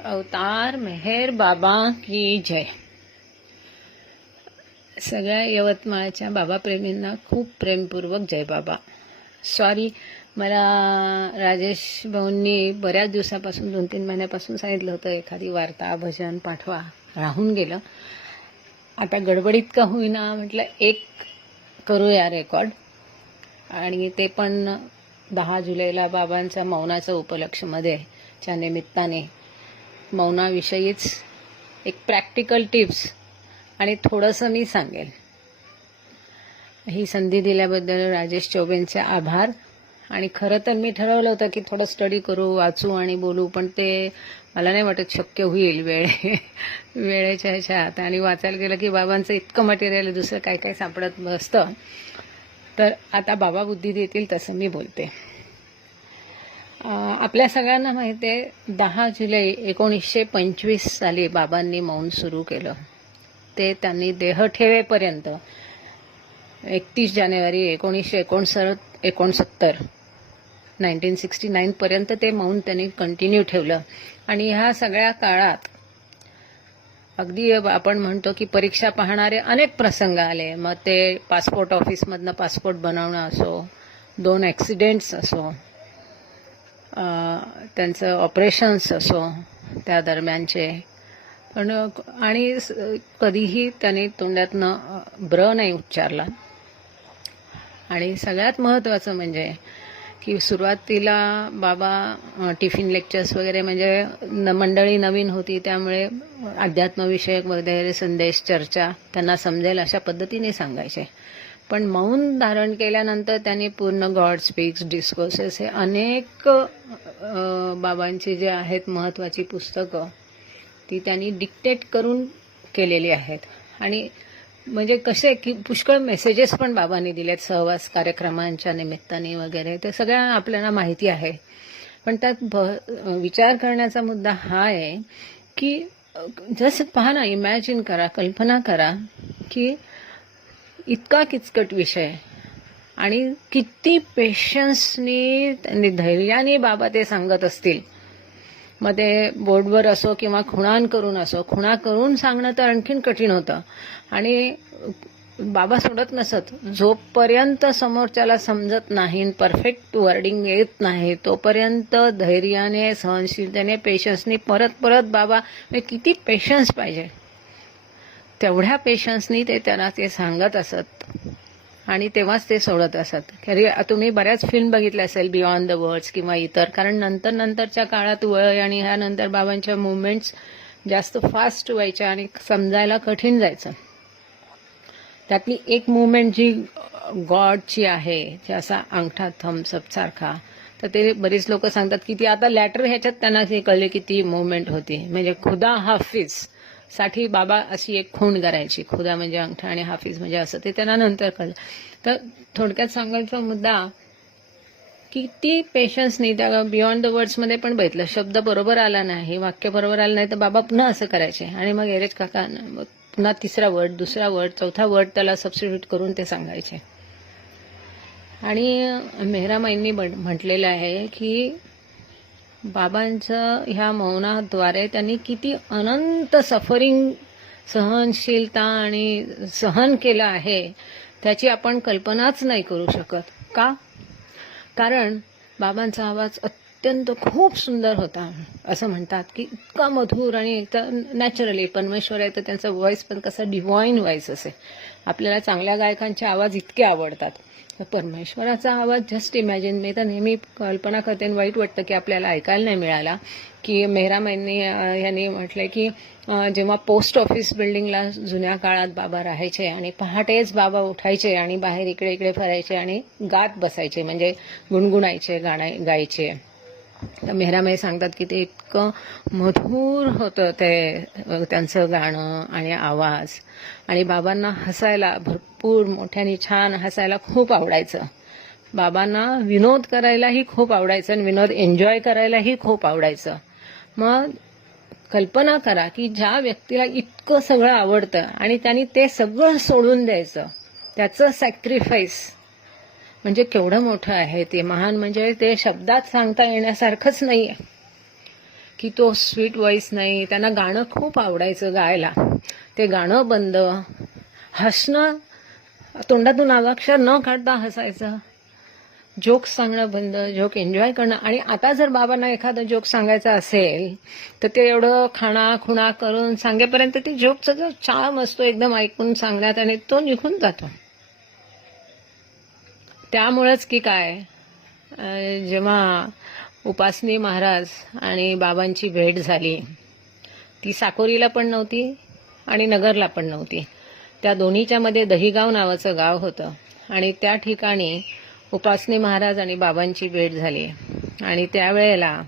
अवतार मेहर बाबा की जय. सगळ्या यवतमाळच्या बाबा प्रेमींना खूप प्रेमपूर्वक जय बाबा. सॉरी, मला राजेश भाऊंनी बऱ्याच दिवसापासून 2-3 महिन्यापासून सांगितलं होतं एखादी वार्ता भजन पाठवा, राहून गेलं. आता गडबडीत का होईना म्हटलं एक करूया रेकॉर्ड, आणि ते पण 10 जुलैला बाबांचा मौनाचा उपलक्षमध्ये च्या निमित्ताने मौनाविषयीच एक प्रॅक्टिकल टिप्स आणि थोडंसं मी सांगेल. ही संधी दिल्याबद्दल राजेश चौबेंचे आभार. आणि खरं तर मी ठरवलं होतं की थोडं स्टडी करू, वाचू आणि बोलू, पण ते मला नाही वाटत शक्य होईल वेळेच्या ह्याच्यात. आणि वाचायला गेलं की बाबांचं इतकं मटेरियल दुसरं काय काय सापडत बसतं. तर आता बाबा बुद्धी देतील तसं मी बोलते. आपल्या सगळ्यांना माहिती आहे 10 जुलै 1925 साली बाबांनी मौन सुरू केलं. ते त्यांनी देह ठेवेपर्यंत 31 जानेवारी 1969 पर्यंत ते मौन त्यांनी कंटिन्यू ठेवलं. आणि ह्या सगळ्या काळात अगदी आपण म्हणतो की परीक्षा पाहणारे अनेक प्रसंग आले. मग ते पासपोर्ट ऑफिसमधनं पासपोर्ट बनवणं असो, 2 ॲक्सिडेंट्स असो, त्यांचं ऑपरेशन्स असो त्या दरम्यानचे, पण आणि कधीही त्यांनी तोंडातनं ब्र नाही उच्चारला. आणि सगळ्यात महत्त्वाचं म्हणजे की सुरुवातीला बाबा टिफिन लेक्चर्स वगैरे, म्हणजे मंडळी नवीन होती त्यामुळे अध्यात्मविषयक वगैरे संदेश, चर्चा त्यांना समजेल अशा पद्धतीने सांगायचे. पण मौन धारण केल्यानंतर त्यांनी पूर्ण गॉड स्पीक्स, डिस्कोर्सेस हे अनेक बाबांची जे आहेत महत्त्वाची पुस्तकं ती त्यांनी डिक्टेट करून केलेली आहेत. आणि म्हणजे कसे की पुष्कळ मेसेजेस पण बाबांनी दिलेत सहवास कार्यक्रमांच्या निमित्ताने वगैरे, ते सगळ्या आपल्याला माहिती आहे. पण त्यात विचार करण्याचा मुद्दा हा आहे की जसं पहा ना, इमॅजिन करा, कल्पना करा की इतका किचकट विषय आणि किती पेशन्सनी त्यांनी धैर्याने बाबा ते सांगत असतील. मग ते बोर्डवर असो किंवा खुणा करून सांगणं तर आणखीन कठीण होतं. आणि बाबा सोडत नसत. जोपर्यंत समोरच्याला समजत नाही, परफेक्ट वर्डिंग येत नाही, तोपर्यंत धैर्याने, सहनशीलतेने, पेशन्सनी परत बाबा, म्हणजे किती पेशन्स पाहिजे तेवढ्या पेशन्सनी ते त्यांना ते सांगत असत. आणि तेव्हाच ते सोडत असत. खरी तुम्ही बऱ्याच फिल्म बघितल्या असेल, बियॉन्ड द वर्ड्स किंवा इतर, कारण नंतरच्या काळात वय आणि ह्यानंतर बाबांच्या मुवमेंट्स जास्त फास्ट व्हायच्या आणि समजायला कठीण जायचं. त्यातली एक मुवमेंट जी गॉडची आहे, जी असा अंगठा थम्सअप सारखा, तर ते बरीच लोक सांगतात की ती आता लॅटर ह्याच्यात त्यांना हे कळले की ती मुवमेंट होती. म्हणजे खुदा हाफिज साठी बाबा अशी एक खूण करायची. खुदा म्हणजे अंगठा आणि हाफिज म्हणजे असं, ते त्यांना नंतर कळलं. तर थोडक्यात सांगायचा मुद्दा किती पेशन्स नाही. त्या बियॉन्ड द वर्ड्समध्ये पण बघितलं, शब्द बरोबर आला नाही, वाक्य बरोबर आलं नाही तर बाबा पुन्हा असं करायचे. आणि मग एरेज काका पुन्हा तिसरा वर्ड, दुसरा वर्ड, चौथा वर्ड त्याला सबस्टिट्यूट करून ते सांगायचे. आणि मेहरामाईंनी म्हटलेलं आहे की बाबांचं ह्या मौनाद्वारे त्यांनी किती अनंत सफरिंग, सहनशीलता आणि सहन केलं आहे त्याची आपण कल्पनाच नाही करू शकत. का? कारण बाबांचा आवाज अत्यंत खूप सुंदर होता. असं म्हणतात की इतका मधुर आणि नॅचरली, परमेश्वर आहे तर त्यांचा व्हॉइस पण कसा डिव्हाइन व्हॉइस असे. आपल्याला चांगल्या गायकांचे आवाज इतके आवडतात, तर परमेश्वराचा आवाज जस्ट इमॅजिन. मी तर नेहमी कल्पना करते, वाईट वाटतं की आपल्याला ऐकायला नाही मिळाला की मेहरामाईंनी यांनी म्हटलंय की जेव्हा पोस्ट ऑफिस बिल्डिंगला जुन्या काळात बाबा राहायचे आणि पहाटेच बाबा उठायचे आणि बाहेर इकडे इकडे फिरायचे आणि गात बसायचे, म्हणजे गुणगुणायचे, गायचे. तर मेहरामाई सांगतात की ते इतकं मधुर होतं ते त्यांचं गाणं आणि आवाज. आणि बाबांना हसायला भरपूर मोठ्याने छान हसायला खूप आवडायचं. बाबांना विनोद करायलाही खूप आवडायचं आणि विनोद एन्जॉय करायलाही खूप आवडायचं. मग कल्पना करा की ज्या व्यक्तीला इतकं सगळं आवडतं आणि त्यांनी ते सगळं सोडून द्यायचं, त्याचं सॅक्रिफाईस म्हणजे केवढं मोठं आहे ते. महान म्हणजे ते शब्दात सांगता येण्यासारखंच नाही आहे की तो स्वीट व्हॉइस नाही. त्यांना गाणं खूप आवडायचं गायला. ते गाणं बंद, हसणं तोंडातून अक्षर न काढता हसायचं, जोक्स सांगणं बंद, जोक एन्जॉय करणं. आणि आता जर बाबांना एखादा जोक सांगायचा असेल तर ते एवढं खाणाखुणा करून सांगेपर्यंत ते जोकचा जो चाम असतो एकदम ऐकून सांगण्यात आणि तो निघून जातो. त्यामुळेच की काय, जेव्हा उपासनी महाराज आणि बाबांची भेट झाली, ती साकोरीला पण नव्हती आणि नगरला पण नव्हती. त्या दोन्हीच्या मध्ये दहीगाव नावाचं गाव होतं आणि त्या ठिकाणी उपासनी महाराज आणि बाबांची भेट झाली. आणि त्यावेळेला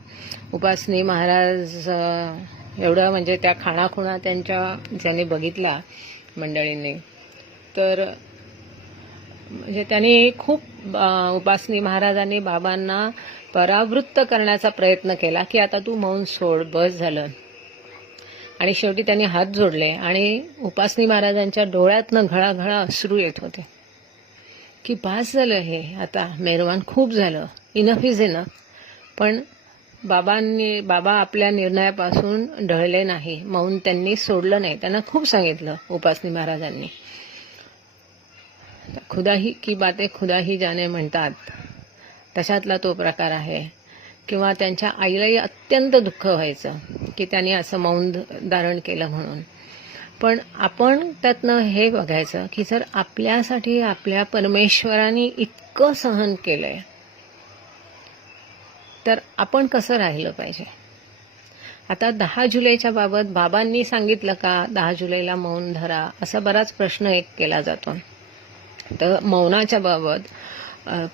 उपासनी महाराज एवढं म्हणजे त्या खाणाखुणा ज्यांनी बघितला मंडळींनी, तर म्हणजे त्यांनी खूप उपासनी महाराजांनी बाबांना परावृत्त करण्याचा प्रयत्न केला की आता तू मौन सोड, बस झालं. आणि शेवटी त्यांनी हात जोडले आणि उपासनी महाराजांच्या डोळ्यातनं घळाघळा अश्रू येत होते की बास झालं, हे आता मेहरबान, खूप झालं, इनफ इज इनफ. पण बाबा आपल्या निर्णयापासून ढळले नाही, मौन त्यांनी सोडलं नाही. त्यांना खूप सांगितलं उपासनी महाराजांनी. खुदा ही की बातें खुदा ही जाने म्हणतात, तशातला तो प्रकार आहे. किंवा त्यांच्या आईलाही अत्यंत दुःख व्हायचं की त्यांनी असं मौन धारण केलं म्हणून. पण आपण त्यातनं हे बघायचं की जर आपल्यासाठी आपल्या परमेश्वराने इतकं सहन केलंय तर आपण कसं राहिलं पाहिजे. आता 10 जुलैच्या बाबत बाबांनी सांगितलं का 10 जुलैला मौन धरा, असा बराच प्रश्न एक केला जातो. तर मौनाच्या बाबत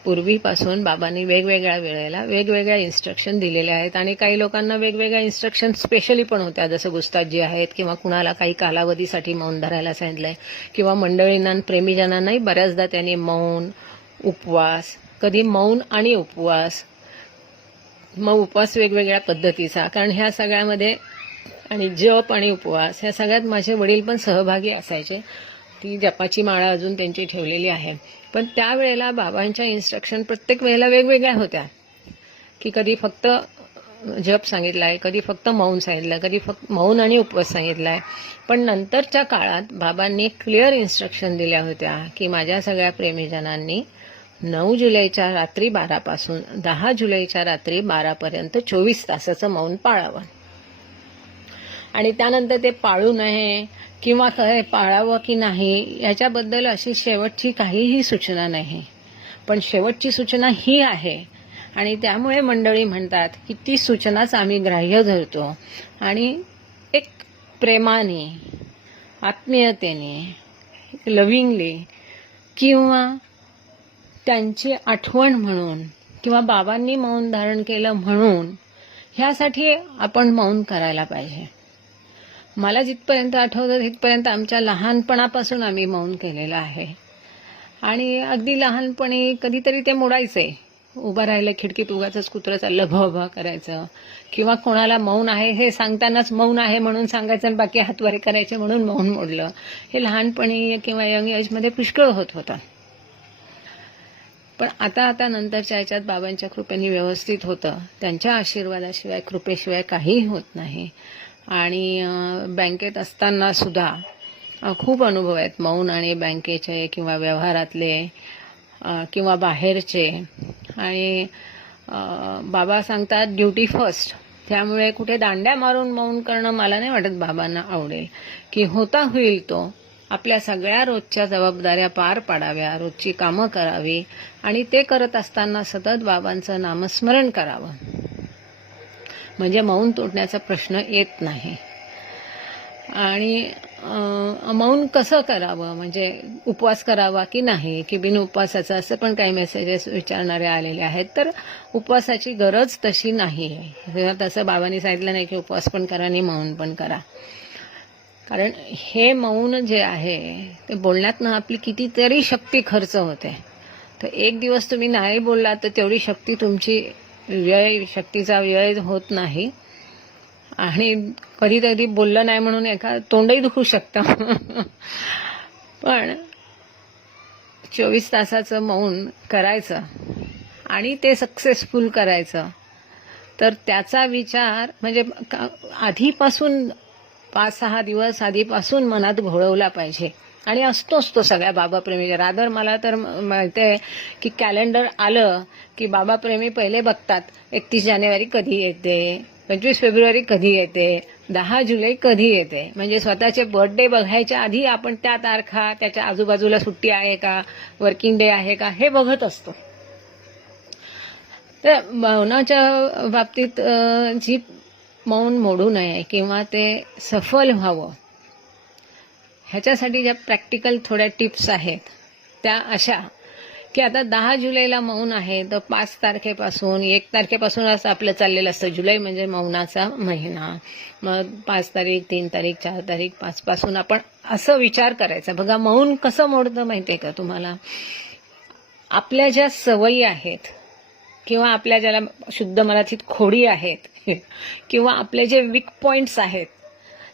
पूर्वीपासून बाबांनी वेगवेगळ्या वेळेला वेगवेगळ्या इन्स्ट्रक्शन दिलेल्या आहेत आणि काही लोकांना वेगवेगळ्या इन्स्ट्रक्शन स्पेशली पण होत्या, जसं गुस्ताजी आहेत, किंवा कुणाला काही कालावधीसाठी मौन धरायला सांगितलंय, किंवा मंडळींना प्रेमीजनांनाही बऱ्याचदा त्यांनी मौन, उपवास, कधी मौन आणि उपवास, मग उपवास वेगवेगळ्या पद्धतीचा, कारण ह्या सगळ्यामध्ये आणि जप आणि उपवास ह्या सगळ्यात माझे वडील पण सहभागी असायचे. ती जपाची माळा अजून त्यांची ठेवलेली आहे. पण त्यावेळेला बाबांच्या इन्स्ट्रक्शन प्रत्येक वेळेला वेगवेगळ्या होत्या की कधी फक्त जप सांगितलाय, कधी फक्त मौन सांगितलं, कधी फक्त मौन आणि उपवास सांगितलाय. पण नंतरच्या काळात बाबांनी क्लिअर इन्स्ट्रक्शन दिल्या होत्या की माझ्या सगळ्या प्रेमीजनांनी 9 जुलैच्या रात्री 12 पासून 10 जुलैच्या रात्री 12 पर्यंत 24 तासाचं मौन पाळावं. आणि त्यानंतर ते पाळू नये किंवा काय पाळावं की नाही याच्याबद्दल अशी शेवटची काहीही सूचना नाही. पण शेवटची सूचना ही आहे आणि त्यामुळे मंडळी म्हणतात की ती सूचनाच आम्ही ग्राह्य धरतो आणि एक प्रेमाने, आत्मीयतेने, लव्हिंगली किंवा त्यांची आठवण म्हणून किंवा बाबांनी मौन धारण केलं म्हणून ह्यासाठी आपण मौन करायला पाहिजे. मला जिथपर्यंत आठवतं तिथपर्यंत आमच्या लहानपणापासून आम्ही मौन केलेलं आहे. आणि अगदी लहानपणी कधीतरी ते मोडायचे, उभं राहिलं खिडकीत उगाचच कुत्रं चाललं भवा करायचं, किंवा कोणाला मौन आहे हे सांगतानाच मौन आहे म्हणून सांगायचं आणि बाकी हातवारे करायचे म्हणून मौन मोडलं. हे लहानपणी किंवा यंग एजमध्ये पुष्कळ होत होतं. पण आता नंतरच्या ह्याच्यात बाबांच्या कृपेने व्यवस्थित होतं. त्यांच्या आशीर्वादाशिवाय, कृपेशिवाय काहीही होत नाही. आणि बँकेत असताना सुद्धा खूप अनुभव आहेत मौन आणि बँकेचे किंवा व्यवहारातले किंवा बाहेरचे. आणि बाबा सांगतात ड्युटी फर्स्ट, त्यामुळे कुठे दांड्या मारून मौन करणं मला नाही वाटत बाबांना आवडेल. की होता होईल तो आपल्या सगळ्या रोजच्या जबाबदाऱ्या पार पाडाव्या, रोजची कामं करावी आणि ते करत असताना सतत बाबांचं नामस्मरण करावं, म्हणजे मौन तोडण्याचा प्रश्न येत नाही. आणि मौन कसं करावं, म्हणजे उपवास करावा की नाही, की बिन उपवासाचं, असं पण काही मेसेजेस विचारणारे आलेले आहेत. तर उपवासाची गरज तशी नाही आहे. तसं बाबांनी सांगितलं नाही की उपवास पण करा आणि मौन पण करा. कारण हे मौन जे आहे ते बोलण्यातनं आपली कितीतरी शक्ती खर्च होते. तर एक दिवस तुम्ही नाही बोललात तर तेवढी शक्ती तुमची शक्तीचा व्यय होत नाही. आणि कधीतरी बोललं नाही म्हणून तोंडही दुखू शकतं. पण 24 तासाचं मौन करायचं आणि ते सक्सेसफुल करायचं तर त्याचा विचार म्हणजे आधीपासून 5-6 दिवस आधीपासून मनात घोळवला पाहिजे. आणि असतोच तो सगळ्या बाबाप्रेमीचा रादर. मला तर माहिती आहे की कॅलेंडर आलं की बाबाप्रेमी पहिले बघतात 31 जानेवारी कधी येते, 25 फेब्रुवारी कधी येते, 10 जुलै कधी येते. म्हणजे स्वतःचे बर्थडे बघायच्या आधी आपण त्या तारखा, त्याच्या आजूबाजूला सुट्टी आहे का, वर्किंग डे आहे का, हे बघत असतो. तर मौनाच्या बाबतीत जी मौन मोडू नये किंवा ते सफल व्हावं ह्याच्यासाठी ज्या प्रॅक्टिकल थोड्या टिप्स आहेत त्या अशा की आता 10 जुलैला मौन आहे तर 5 तारखेपासून 1 तारखेपासून असं आपलं चाललेलं असतं. जुलै म्हणजे मौनाचा महिना. मग 5 तारीख, 3 तारीख, 4 तारीख, 5 पासून आपण असं विचार करायचा. बघा मौन कसं मोडतं माहितीये का तुम्हाला? आपल्या ज्या सवयी आहेत किंवा आपल्या ज्याला शुद्ध मराठीत खोडी आहेत किंवा आपले जे वीक पॉइंट्स आहेत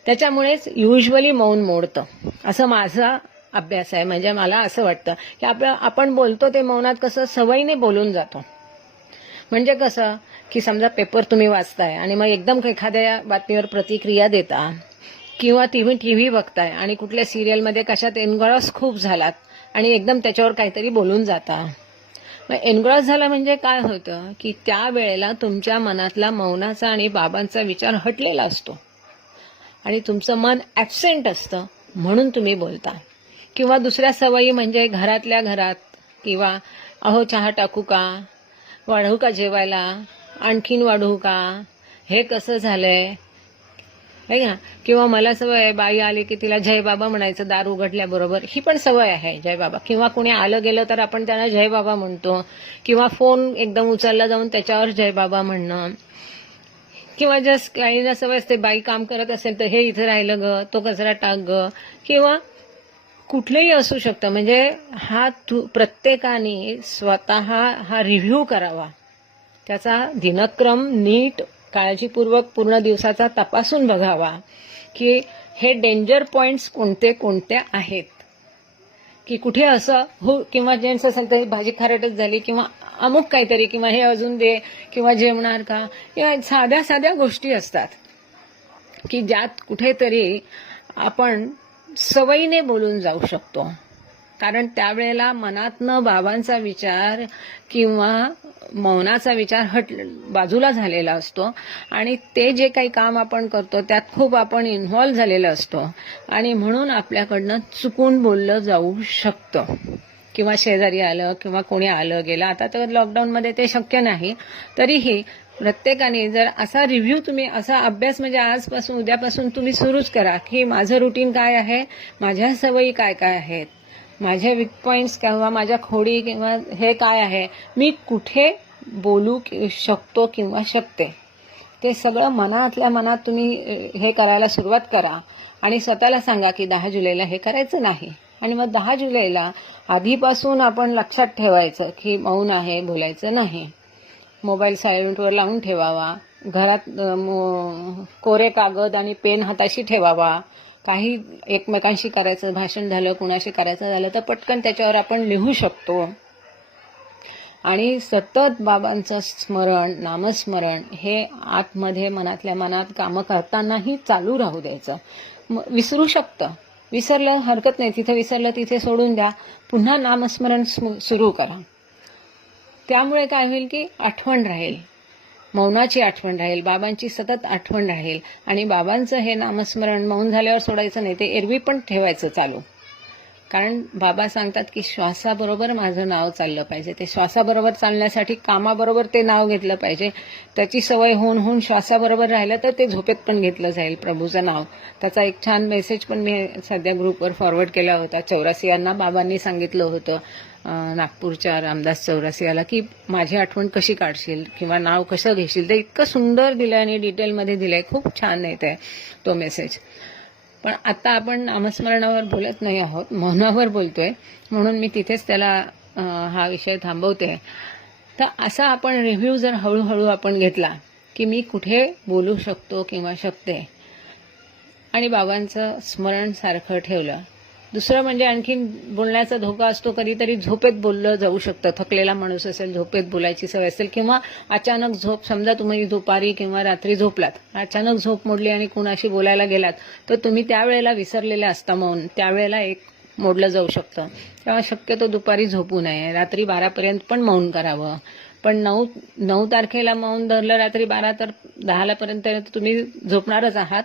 त्याच्यामुळेच युजली मौन मोडतं, असं माझा अभ्यास आहे. म्हणजे मला असं वाटतं की आपण बोलतो ते मौनात कसं सवयीने बोलून जातो. म्हणजे कसं की समजा पेपर तुम्ही वाचताय आणि मग एकदम एखाद्या बातमीवर प्रतिक्रिया देता किंवा टीव्ही बघताय आणि कुठल्या सिरियलमध्ये कशात एनगळस खूप झालात आणि एकदम त्याच्यावर काहीतरी बोलून जाता. मग एनगळस झाला म्हणजे काय होतं की त्या वेळेला तुमच्या मनातला मौनाचा आणि बाबांचा विचार हटलेला असतो आणि तुमचं मन ॲबसेंट असतं म्हणून तुम्ही बोलता. किंवा दुसऱ्या सवयी म्हणजे घरातल्या घरात किंवा अहो चहा टाकू का, वाढू का जेवायला, आणखीन वाढू का, हे कसं झालंय आहे ना. किंवा मला सवय आहे बाई आली की तिला जय बाबा म्हणायचं दार उघडल्याबरोबर, ही पण सवय आहे जय बाबा. किंवा कोणी आलं गेलं तर आपण त्यांना जय बाबा म्हणतो. किंवा फोन एकदम उचलला जाऊन त्याच्यावर जय बाबा म्हणणं. किंवा जस्ट काहींना सवय असते बाई काम करत असेल तर हे इथं राहिलं ग, तो कचरा टाक ग, किंवा कुठलेही असू शकतं. म्हणजे हा प्रत्येकाने स्वतः हा रिव्ह्यू करावा, त्याचा दिनक्रम नीट काळजीपूर्वक पूर्ण दिवसाचा तपासून बघावा की हे डेंजर पॉइंट्स कोणते कोणते आहेत. की कुठे असं हो किंवा जेंट्स असेल तर भाजी खारटच झाली किंवा अमुक काहीतरी किंवा हे अजून दे किंवा जेवणार का, किंवा साध्या साध्या गोष्टी असतात की ज्यात कुठेतरी आपण सवयीने बोलून जाऊ शकतो. कारण त्यावेळेला मनातनं बाबांचा विचार किंवा मौनाचा विचार बाजूला झालेला असतो आणि ते जे काही काम आपण करतो त्यात खूप आपण इन्व्हॉल्व झालेला असतो आणि म्हणून आपल्याकडनं चुकून बोललं जाऊ शकतं. किंवा शेजारी आलं किंवा कोणी आलं गेलं. आता तर लॉकडाऊनमध्ये ते शक्य नाही, तरीही प्रत्येकाने जर असा रिव्ह्यू तुम्ही असा अभ्यास म्हणजे आजपासून उद्यापासून तुम्ही सुरूच करा की माझं रुटीन काय आहे, माझ्या सवयी काय काय आहेत, माझे वीक पॉइंट्स किंवा माझ्या खोडी किंवा हे काय आहे, मी कुठे बोलू शकतो किंवा शकते, ते सगळं मनातल्या मनात तुम्ही हे करायला सुरुवात करा. आणि स्वतःला सांगा की 10 जुलैला हे करायचं नाही. आणि मग 10 जुलैला आधीपासून आपण लक्षात ठेवायचं की मौन आहे, बोलायचं नाही. मोबाईल सायलेंटवर लावून ठेवावा. घरात कोरे कागद आणि पेन हाताशी ठेवावा. काही एकमेकांशी करायचं भाषण झालं, कुणाशी करायचं झालं तर पटकन त्याच्यावर आपण लिहू शकतो. आणि सतत बाबांचं स्मरण, नामस्मरण हे आतमध्ये मनातल्या मनात कामं करतानाही चालू राहू द्यायचं. विसरू शकतं, विसरलं हरकत नाही, तिथे विसरलं तिथे सोडून द्या, पुन्हा नामस्मरण सुरू करा. त्यामुळे काय होईल की आठवण राहील, मौनाची आठवण राहील, बाबांची सतत आठवण राहील. आणि बाबांचं हे नामस्मरण मौन झाल्यावर सोडायचं नाही, ते एरवी पण ठेवायचं चालू. कारण बाबा सांगतात की श्वासाबरोबर माझं नाव चाललं पाहिजे. ते श्वासाबरोबर चालण्यासाठी कामाबरोबर ते नाव घेतलं पाहिजे. त्याची सवय होऊन होऊन श्वासाबरोबर राहिलं तर ते झोपेत पण घेतलं जाईल प्रभूचं नाव. त्याचा एक छान मेसेज पण मी सध्या ग्रुपवर फॉरवर्ड केला होता. चौरासियांना बाबांनी सांगितलं होतं नागपूरच्या रामदास चौरासियाला की माझी आठवण कशी काढशील किंवा नाव कसं घेशील. ते इतकं सुंदर दिलं आणि डिटेलमध्ये दिलंय, खूप छान आहे ते तो मेसेज. पण आता आपण नामस्मरणावर बोलत नाही आहोत, मौनावर बोलतोय, म्हणून मी तिथेच त्याला हा विषय थांबवते. तर असा आपण रिव्ह्यू जर हळूहळू आपण घेतला की मी कुठे बोलू शकतो किंवा शकते आणि बाबांचं स्मरण सारखं ठेवलं दुसरं म्हणजे आणखीन बोलण्याचा धोका असतो, कधीतरी झोपेत बोललं जाऊ शकतं. थकलेला माणूस असेल, झोपेत बोलायची सवय असेल, किंवा अचानक झोप, समजा तुम्ही दुपारी किंवा रात्री झोपलात, अचानक झोप मोडली आणि कुणाशी बोलायला गेलात, तर तुम्ही त्यावेळेला विसरलेले असता मौन, त्यावेळेला एक मोडलं जाऊ शकतं. तेव्हा शक्यतो दुपारी झोपू नये, रात्री 12पर्यंत पण मौन करावं. पण 9 तारखेला मौन धरलं रात्री 12 तर 10 पर्यंत तुम्ही झोपणारच आहात.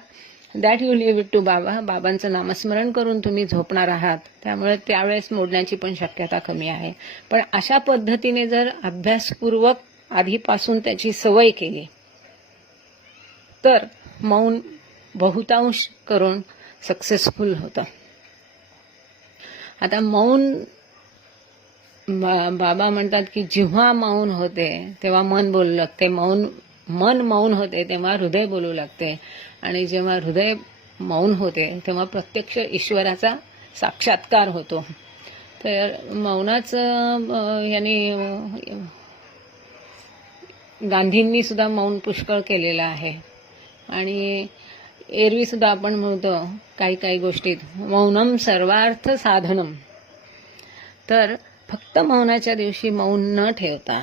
That you leave it to Baba. बाबांचं नामस्मरण करून तुम्ही झोपणार आहात, त्यामुळे त्यावेळेस मोडण्याची पण शक्यता कमी आहे. पण अशा पद्धतीने जर अभ्यासपूर्वक आधीपासून त्याची सवय केली तर मौन बहुतांश करून सक्सेसफुल होतं. आता मौन, बाबा म्हणतात की जेव्हा मौन होते तेव्हा मन बोलू लागते, मन मौन होते तेव्हा हृदय बोलू लागते, आणि जेव्हा हृदय मौन होते तेव्हा प्रत्यक्ष ईश्वराचा साक्षात्कार होतो. तर मौनाचं गांधींनी सुद्धा मौन पुष्कळ केलेलं आहे. आणि एरवी सुद्धा आपण म्हणतो काही गोष्टीत मौनम सर्वार्थ साधनम. तर फक्त मौनाच्या दिवशी मौन न ठेवता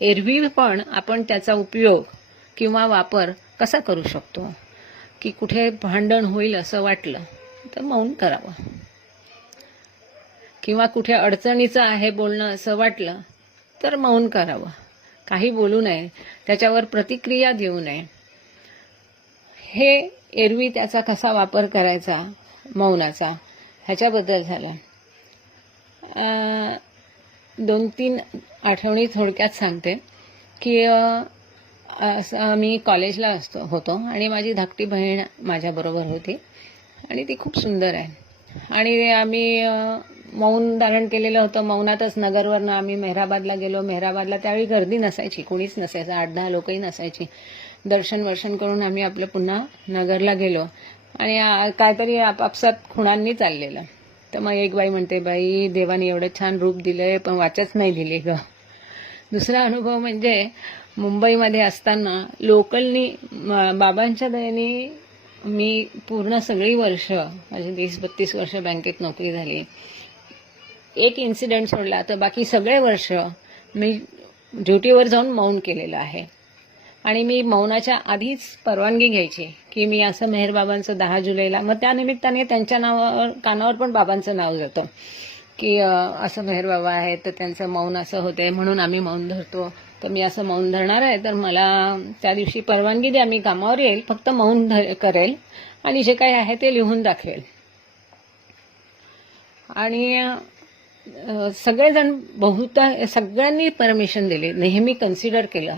एरवी पण आपण त्याचा उपयोग किंवा वापर कसा करू शकतो, की कुठे भांडण होईल असं वाटलं तर मौन करावं, किंवा कुठे अडचणीचं आहे बोलणं असं वाटलं तर मौन करावं. काही बोलू नये, त्याच्यावर प्रतिक्रिया देऊ नये. हे एरवी त्याचा कसा वापर करायचा मौनाचा, ह्याच्याबद्दल झालं. 2-3 आठवणी थोडक्यात सांगते की मी कॉलेजला होतो आणि माझी धाकटी बहीण माझ्याबरोबर होती आणि ती खूप सुंदर आहे. आणि आम्ही मौन धारण केलेलं होतं. मौनातच नगरवरनं आम्ही मेहराबादला गेलो. मेहराबादला त्यावेळी गर्दी नसायची, कोणीच नसायचं, 8-10 लोकही नसायची. दर्शन करून आम्ही आपलं पुन्हा नगरला गेलो आणि काहीतरी आपापसात खुणांनी चाललेलं. तर मग एक बाई म्हणते, बाई देवाने एवढं छान रूप दिलंय पण वाचच नाही दिली ग. दुसरा अनुभव म्हणजे मुंबईमध्ये असताना लोकलनी, बाबांच्या दयेने मी पूर्ण सगळी वर्ष, माझी 30-32 वर्ष बँकेत नोकरी झाली. एक इन्सिडेंट सोडला तर बाकी सगळे वर्ष मी ड्युटीवर जाऊन मौन केलेलं आहे. आणि मी मौनाच्या आधीच परवानगी घ्यायची की मी असं मेहरबाबांचं 10 जुलैला, मग त्या निमित्ताने त्यांच्या कानावर पण बाबांचं नाव जातं की असं मेहरबाबा आहे तर त्यांचं मौन असं होते म्हणून आम्ही मौन धरतो. तर मी असं मौन धरणार आहे तर मला त्या दिवशी परवानगी द्या, मी कामावर येईल, फक्त मौन करेल आणि जे काही आहे ते लिहून दाखवेल. आणि सगळेजण सगळ्यांनी परमिशन दिली, नेहमी कन्सिडर केलं.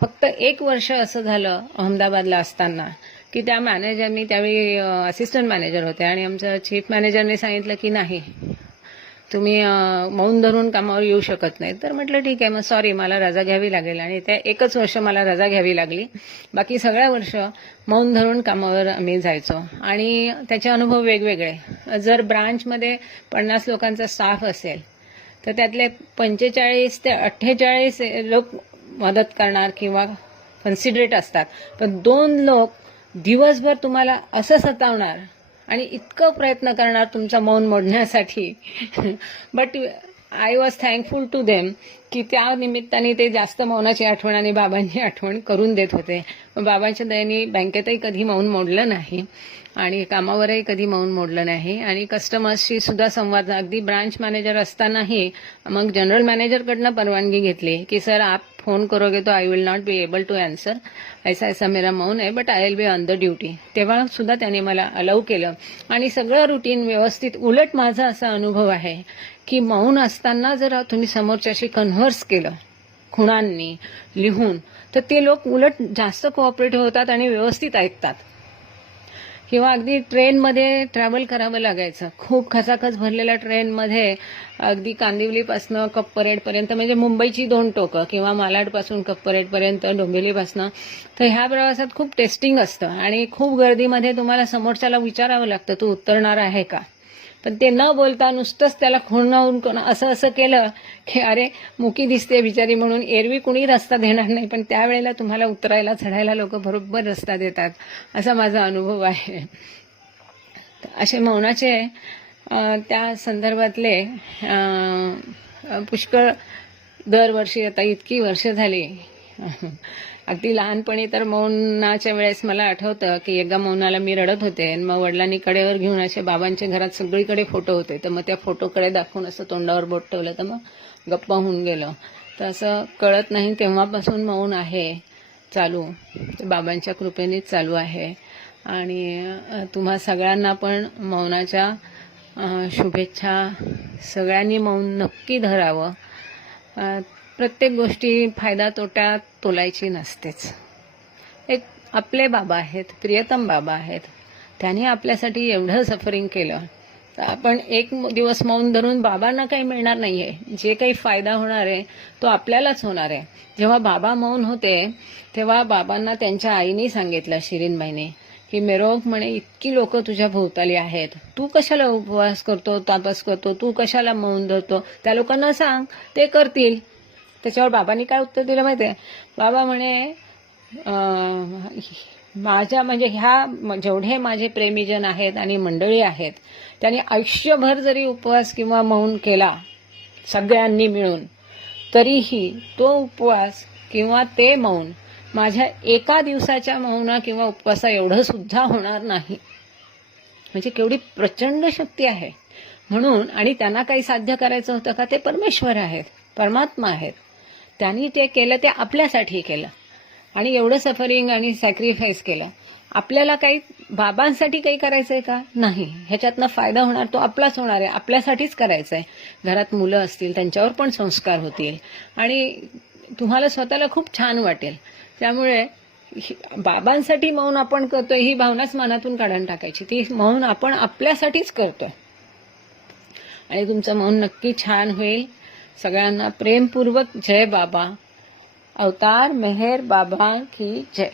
फक्त 1 वर्ष असं झालं अहमदाबादला असताना की त्या मॅनेजरनी, त्यावेळी असिस्टंट मॅनेजर होते आणि आमच्या चीफ मॅनेजरने सांगितलं की नाही तुम्ही मौन धरून कामावर येऊ शकत नाही. तर म्हटलं ठीक आहे, मग सॉरी, मला रजा घ्यावी लागेल. आणि त्या 1च वर्ष मला रजा घ्यावी लागली. बाकी सगळ्या वर्ष मौन धरून कामावर आम्ही जायचो. आणि त्याचे अनुभव वेगवेगळे. जर ब्रांचमध्ये 50 लोकांचा स्टाफ असेल तर त्यातले 45 ते 48 लोक मदत करणार किंवा कन्सिडरेट असतात, पण 2 लोक दिवसभर तुम्हाला असं सतावणार आणि इतकं प्रयत्न करणार तुमचा मौन मोडण्यासाठी. But I was thankful to them की त्या निमित्ताने ते जास्त मौनाची आठवण आणि बाबांची आठवण करून देत होते. बाबांच्या दयेने बँकेतही कधी मौन मोडलं नाही आणि कामावरही कधी मौन मोडलं नाही. आणि कस्टमर्सशी सुद्धा संवाद, अगदी ब्रांच मॅनेजर असतानाही मग जनरल मॅनेजरकडनं परवानगी घेतली की सर आप फोन करोगे तो I will not be able to answer, ऐसा मेरा मौन आहे, but I will be on the duty. तेव्हा सुद्धा त्याने मला अलाउ केलं आणि सगळं रुटीन व्यवस्थित. उलट माझा असा अनुभव आहे की मौन असताना जर तुम्ही समोरच्याशी कन्व्हर्स केलं खुणांनी लिहून तर ते लोक उलट जास्त कोऑपरेटिव्ह होतात आणि व्यवस्थित ऐकतात. किंवा अगदी ट्रेनमध्ये ट्रॅव्हल करावं लागायचं, खूप खचाखच भरलेल्या ट्रेनमध्ये, अगदी कांदिवलीपासनं कप परेडपर्यंत, म्हणजे मुंबईची 2 टोकं किंवा मालाडपासून कप परेडपर्यंत डोंबिवलीपासनं. तर ह्या प्रवासात खूप टेस्टिंग असतं आणि खूप गर्दीमध्ये तुम्हाला समोरच्याला विचारावं लागतं तू उतरणार आहे का. पण ते न बोलता नुसतंच त्याला खुणावून असं केलं की अरे मुकी दिसते बिचारी म्हणून एरवी कुणी रस्ता देणार नाही, पण त्यावेळेला तुम्हाला उतरायला चढायला लोक बरोबर रस्ता देतात, असा माझा अनुभव आहे. असे मौनाचे त्या संदर्भातले पुष्कळ दरवर्षी आता इतकी वर्ष झाली अगदी लहानपणी तर मौनाच्या वेळेस मला आठवतं की एकदा मौनाला मी रडत होते आणि मग वडिलांनी कडेवर घेऊन असे बाबांच्या घरात सगळीकडे फोटो होते तर मग त्या फोटोकडे दाखवून असं तोंडावर बोट ठेवलं तर मग गप्पा होऊन गेलं. तर असं कळत नाही तेव्हापासून मौन आहे चालू, ते बाबांच्या कृपेनेच चालू आहे. आणि तुम्हा सगळ्यांना पण मौनाच्या शुभेच्छा. सगळ्यांनी मौन नक्की धरावं. प्रत्येक गोष्टी फायदा तोटा तोलायची नसतेच. एक आपले बाबा आहेत, प्रियतम बाबा आहेत, त्यांनी आपल्यासाठी एवढं सफरिंग केलं तर आपण एक दिवस मौन धरून बाबांना काही मिळणार नाहीये. जे काही फायदा होणार आहे तो आपल्यालाच होणार आहे. जेव्हा बाबा मौन होते तेव्हा बाबांना त्यांच्या आईने सांगितलं, शिरीनबाईने, की मेरोग म्हणे इतकी लोक तुझ्या भोवताली आहेत, तू कशाला उपवास करतो, तापस करतो, तू कशाला मौन धरतो, त्या लोकांना सांग, ते करतील. त्याच्यावर बाबांनी काय उत्तर दिलं माहितीये? बाबा म्हणे माझ्या म्हणजे ह्या जेवढे माझे प्रेमीजन आहेत आणि मंडळी आहेत त्यांनी आयुष्यभर जरी उपवास किंवा मौन केला सगळ्यांनी मिळून तरीही तो उपवास किंवा ते मौन माझ्या एका दिवसाच्या मौना किंवा उपवासा एवढं सुद्धा होणार नाही. म्हणजे केवढी प्रचंड शक्ती आहे. म्हणून आणि त्यांना काही साध्य करायचं होतं का? ते परमेश्वर आहेत, परमात्मा आहेत. त्यांनी ते केलं, ते आपल्यासाठी केलं आणि एवढं सफरिंग आणि सॅक्रिफाईस केलं. आपल्याला काही बाबांसाठी काही करायचंय का? नाही. ह्याच्यातनं फायदा होणार तो आपलाच होणार आहे, आपल्यासाठीच करायचंय. घरात मुलं असतील त्यांच्यावर पण संस्कार होतील आणि तुम्हाला स्वतःला खूप छान वाटेल. त्यामुळे बाबांसाठी मौन आपण करतोय ही भावनाच मनातून काढून टाकायची. ती मौन आपण आपल्यासाठीच करतोय आणि तुमचं मौन नक्की छान होईल. सगळ्यांना प्रेमपूर्वक जय बाबा. अवतार मेहर बाबा की जय.